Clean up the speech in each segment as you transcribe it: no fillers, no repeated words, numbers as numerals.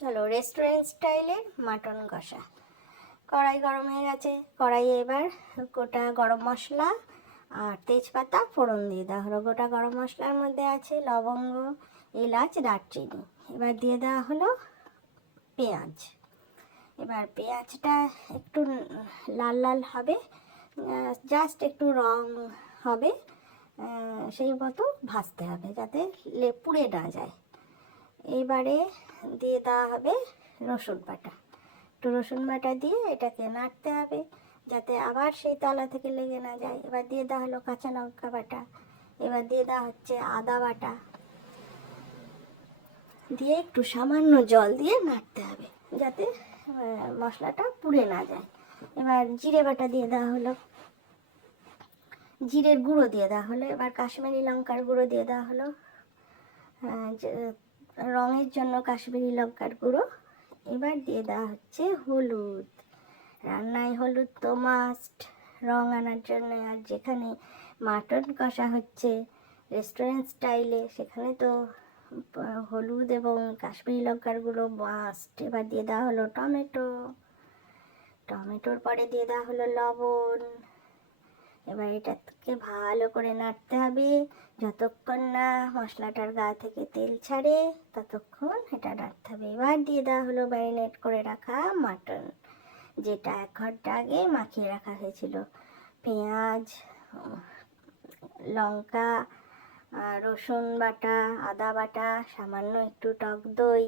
চলো রেস্টুরেন্ট স্টাইলের মাটন কষা। কড়াই গরম হয়ে গেছে, কড়াইয়ে এবার গোটা গরম মশলা আর তেজপাতা ফোড়ন দিয়ে দেওয়া হলো। গোটা গরম মশলার মধ্যে আছে লবঙ্গ, এলাচ, দারচিনি। এবার দিয়ে দেওয়া হলো পেঁয়াজ। এবার পেঁয়াজটা একটু লাল লাল হবে, জাস্ট একটু রং হবে, সেই মতো ভাজতে হবে যাতে পুড়ে না যায়। এবারে দিয়ে দেওয়া হবে রসুন বাটা। একটু রসুন বাটা দিয়ে এটাকে নাড়তে হবে যাতে আবার সেই তলা থেকে লেগে না যায়। এবার দিয়ে দেওয়া হলো কাঁচা লঙ্কা বাটা। এবার দিয়ে দেওয়া হচ্ছে আদা বাটা, দিয়ে একটু সামান্য জল দিয়ে নাড়তে হবে যাতে মশলাটা পুড়ে না যায়। এবার জিরে বাটা দিয়ে দেওয়া হলো, জিরের গুঁড়ো দিয়ে দেওয়া হলো। এবার কাশ্মীরি লঙ্কার গুঁড়ো দিয়ে দেওয়া হলো, রঙের জন্য কাশ্মীরি লঙ্কার গুঁড়ো। এবার দিয়ে দেওয়া হচ্ছে হলুদ। রান্নায় হলুদ তো মাস্ট, রং আনার জন্য। আর যেখানে মাটন কষা হচ্ছে রেস্টুরেন্ট স্টাইলে, সেখানে তো হলুদ এবং কাশ্মীরি লঙ্কার গুঁড়ো মাস্ট। এবার দিয়ে দেওয়া হলো টমেটো, টমেটোর পরে দিয়ে দেওয়া হলো লবণ। এবার এটাকে ভালো করে নাড়তে হবে যতক্ষণ না মশলাটার গা থেকে তেল ছাড়ে, ততক্ষণ এটা নাড়তে হবে। এবার দিয়ে দেওয়া হলো ম্যারিনেট করে রাখা মাটন, যেটা 1 ঘন্টা আগে মাখিয়ে রাখা হয়েছিল। পেঁয়াজ, লঙ্কা, রসুন বাটা, আদা বাটা, সামান্য একটু টক দই,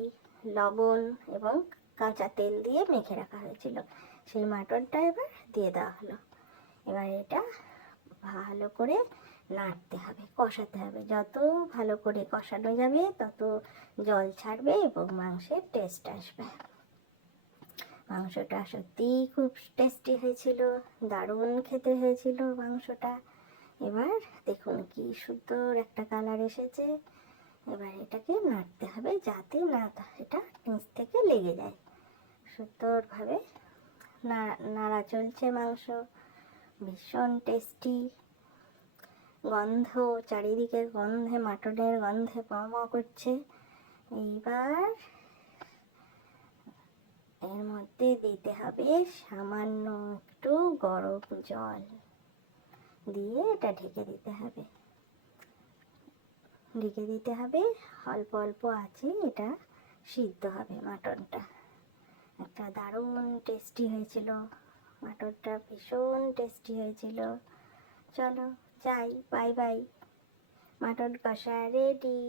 লবণ এবং কাঁচা তেল দিয়ে মেখে রাখা হয়েছিল। সেই মাটনটা এবার দিয়ে দেওয়া হলো। এবার এটা ভালো করে নাড়তে হবে, কষাতে হবে। যত ভালো করে কষানো যাবে তত জল ছাড়বে এবং মাংসের টেস্ট আসবে। মাংসটা সত্যিই খুব টেস্টি হয়েছিল, দারুণ খেতে হয়েছিল মাংসটা। এবার দেখুন কি সুন্দর একটা কালার এসেছে। এবার এটাকে নাড়তে হবে যাতে না এটা নিচ থেকে লেগে যায়। সুন্দরভাবে নাড়া চলছে মাংস, ভীষণ টেস্টি গন্ধ, চারিদিকে গন্ধে, মাটনের গন্ধে ম করছে। এইবার এর মধ্যে দিতে হবে সামান্য একটু গরম জল, দিয়ে এটা ঢেকে দিতে হবে। অল্প অল্প আছে এটা সিদ্ধ হবে মাটনটা। একটা দারুণ টেস্টি হয়েছিল মাটনটা, ভীষণ টেস্টি হয়েছিল। চলো যাই, বাই বাই। মাটন কষা রেডি।